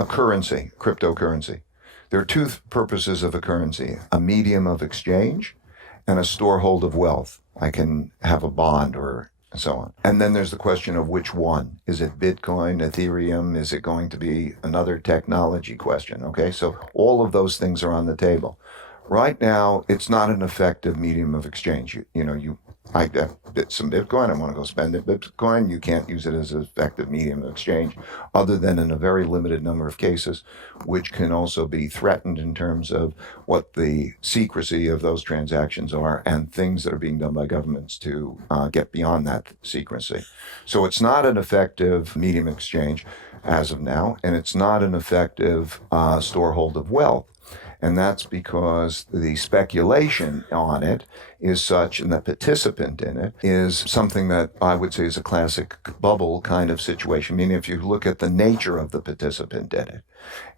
a currency, cryptocurrency. There are two purposes of a currency: a medium of exchange and a storehold of wealth. I can have a bond or so on. And then there's the question of which one. Is it Bitcoin, Ethereum? Is it going to be another technology question? Okay, so all of those things are on the table. Right now, it's not an effective medium of exchange. I got some Bitcoin. I want to go spend it Bitcoin. You can't use it as an effective medium of exchange, other than in a very limited number of cases, which can also be threatened in terms of what the secrecy of those transactions are and things that are being done by governments to get beyond that secrecy. So it's not an effective medium of exchange as of now, and it's not an effective storehold of wealth. And that's because the speculation on it is such, and the participant in it is something that I would say is a classic bubble kind of situation. I mean, if you look at the nature of the participant in it,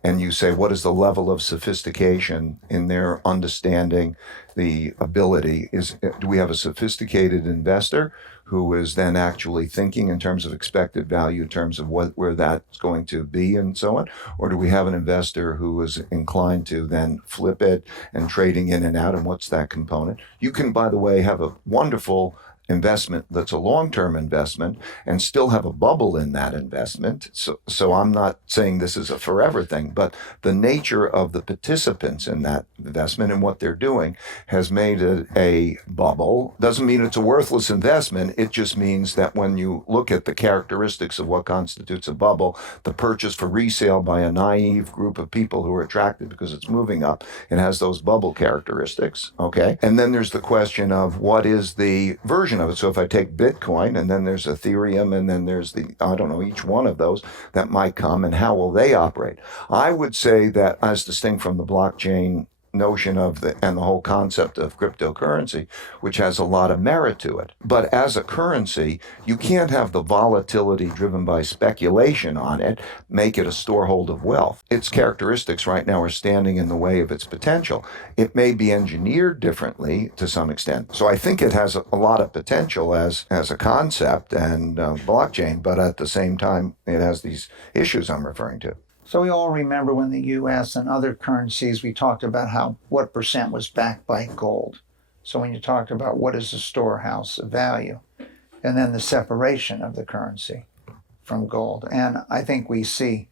and you say, what is the level of sophistication in their understanding, the ability? Do we have a sophisticated investor who is then actually thinking in terms of expected value, in terms of where that's going to be and so on? Or do we have an investor who is inclined to then flip it and trading in and out, and what's that component? You can, by the way, have a wonderful investment that's a long-term investment and still have a bubble in that investment. So I'm not saying this is a forever thing, but the nature of the participants in that investment and what they're doing has made it a bubble. Doesn't mean it's a worthless investment. It just means that when you look at the characteristics of what constitutes a bubble, the purchase for resale by a naive group of people who are attracted because it's moving up, it has those bubble characteristics, okay? And then there's the question of what is the version of it. So if I take Bitcoin, and then there's Ethereum, and then there's each one of those that might come, and how will they operate? I would say that, as distinct from the blockchain notion and the whole concept of cryptocurrency, which has a lot of merit to it. But as a currency, you can't have the volatility driven by speculation on it make it a storehold of wealth. Its characteristics right now are standing in the way of its potential. It may be engineered differently to some extent. So I think it has a lot of potential as a concept and blockchain, but at the same time, it has these issues I'm referring to. So we all remember when the U.S. and other currencies, we talked about what percent was backed by gold. So when you talked about what is the storehouse of value, and then the separation of the currency from gold. And I think we see,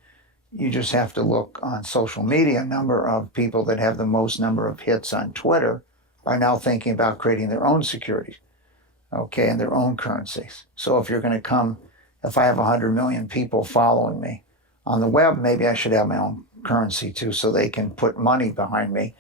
you just have to look on social media, a number of people that have the most number of hits on Twitter are now thinking about creating their own securities, okay, and their own currencies. So if I have 100 million people following me on the web, maybe I should have my own currency too, so they can put money behind me.